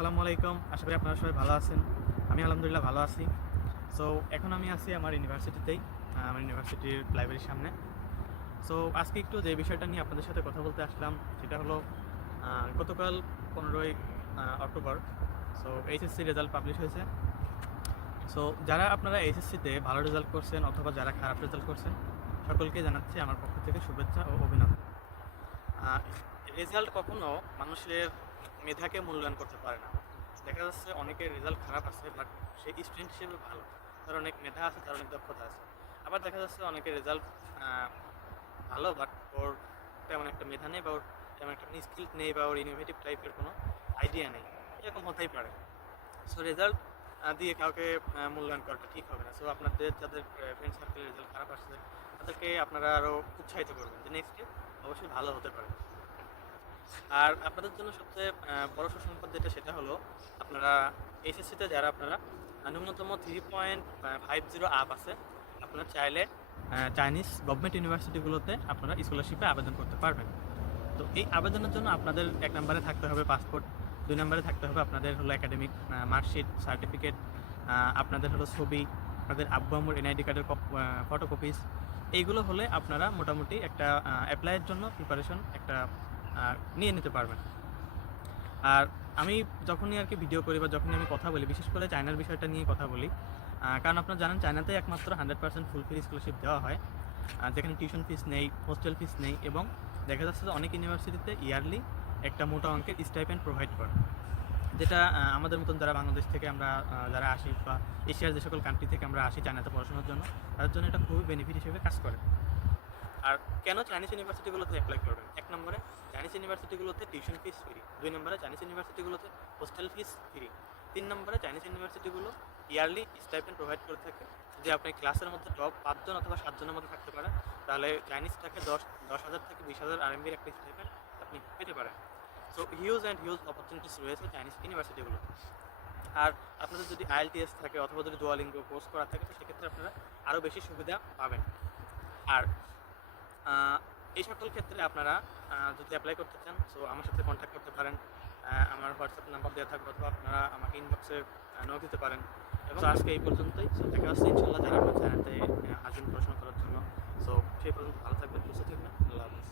আসসালামু আলাইকুম। আশা করি আপনারা সবাই ভালো আছেন। আমি আলহামদুলিল্লাহ ভালো আছি। সো এখন আমি আছি আমার ইউনিভার্সিটিতেই, আমার ইউনিভার্সিটির লাইব্রেরির সামনে। সো আজকে একটু যে বিষয়টা নিয়ে আপনাদের সাথে কথা বলতে আসলাম সেটা হলো গতকাল 15ই October so HSC result publish হয়েছে। সো যারা আপনারা এইচএসসিতে ভালো রেজাল্ট করছেন অথবা যারা খারাপ রেজাল্ট করছেন সকলকে জানাচ্ছি আমার পক্ষ থেকে শুভেচ্ছা ও অভিনন্দন। রেজাল্ট কখনো মানুষের মেধাকে মূল্যায়ন করতে পারে না। দেখা যাচ্ছে অনেকের রেজাল্ট খারাপ আছে বাট সে স্টুডেন্ট হিসেবে ভালো, তার অনেক মেধা আছে, তার অনেক দক্ষতা আছে। আবার দেখা যাচ্ছে অনেকের রেজাল্ট ভালো বাট ওর তেমন একটা মেধা নেই বা ওর তেমন একটা স্কিল নেই বা ওর ইনোভেটিভ টাইপের কোনো আইডিয়া নেই, এরকম হতেই পারে। সো রেজাল্ট দিয়ে কাউকে মূল্যায়ন করাটা ঠিক হবে না। সো আপনাদের যাদের ফ্রেন্ড সার্কেলের রেজাল্ট খারাপ আসছে তাদেরকে আপনারা আরও উৎসাহিত করবেন যে নেক্সট ডে অবশ্যই ভালো হতে পারে। আর আপনাদের জন্য সবচেয়ে বড় সুসংবাদ যেটা সেটা হলো আপনারা এইচএসসিতে যারা আপনারা ন্যূনতম 3.50 আপ আছে, আপনারা চাইলে চাইনিজ গভর্নমেন্ট ইউনিভার্সিটিগুলোতে আপনারা স্কলারশিপে আবেদন করতে পারবেন। তো এই আবেদনের জন্য আপনাদের 1 নম্বরে থাকতে হবে পাসপোর্ট, 2 নম্বরে থাকতে হবে আপনাদের হলো একাডেমিক মার্কশিট, সার্টিফিকেট, আপনাদের হলো ছবি, আপনাদের আব্বু আম্মুর এনআইডি কার্ডের ফটোকপিস। এইগুলো হলে আপনারা মোটামুটি একটা অ্যাপ্লাইয়ের জন্য প্রিপারেশন একটা নিয়ে নিতে পারবেন। আর আমি যখনই আর কি ভিডিও করি বা যখনই আমি কথা বলি, বিশেষ করে চায়নার বিষয়টা নিয়ে কথা বলি, কারণ আপনারা জানেন চায়নাতে একমাত্র 100% ফুল ফ্রি স্কলারশিপ দেওয়া হয়, যেখানে টিউশন ফিস নেই, হোস্টেল ফিস নেই, এবং দেখা যাচ্ছে যে অনেক ইউনিভার্সিটিতে ইয়ারলি একটা মোটা অঙ্কের স্টাইপেন্ড প্রোভাইড করে, যেটা আমাদের মতন যারা বাংলাদেশ থেকে আমরা যারা আসি বা এশিয়ার যে সকল কান্ট্রি থেকে আমরা আসি চায়নাতে পড়াশোনার জন্য, তাদের জন্য এটা খুবই বেনিফিট হিসেবে কাজ করে। আর কেন চাইনিজ ইউনিভার্সিটিগুলোতে অ্যাপ্লাই করবেন? 1 নম্বরে চাইনিজ ইউনিভার্সিটিগুলোতে টিউশন ফিস ফ্রি, 2 নম্বরে চাইনিজ ইউনিভার্সিটিগুলোতে হোস্টেল ফিস ফ্রি, 3 নম্বরে চাইনিজ ইউনিভার্সিটিগুলো ইয়ারলি স্টাইপেন্ড প্রোভাইড করে থাকে। যদি আপনি ক্লাসের মধ্যে টপ 5 জন অথবা 7 জনের মধ্যে থাকতে পারেন তাহলে চাইনিজটাকে 10,000 থেকে 20,000 আরএমবির একটা স্টাইপেন্ড আপনি পেতে পারেন। সো হিউজ অপরচুনিটিস রয়েছে চাইনিজ ইউনিভার্সিটিগুলোতে। আর আপনাদের যদি আইএলটিএস থাকে অথবা যদি ডুয়ালিঙ্গো কোর্স করা থাকে তো সেক্ষেত্রে আপনারা আরও বেশি সুবিধা পাবেন। আর এই সকল ক্ষেত্রে আপনারা যদি অ্যাপ্লাই করতে চান সো আমার সাথে কন্ট্যাক্ট করতে পারেন। আমার হোয়াটসঅ্যাপ নাম্বার দেওয়া থাকবে অথবা আপনারা আমাকে ইনবক্সে নক দিতে পারেন। এবং আজকে এই পর্যন্তই। সো দেখা হচ্ছে ইনশাল্লাহ যারা আপনার চ্যানেলতে আসবেন পড়াশোনা করার জন্য। সো সেই পর্যন্ত ভালো থাকবেন, সুস্থ থাকবেন। আল্লাহ হাফিজ।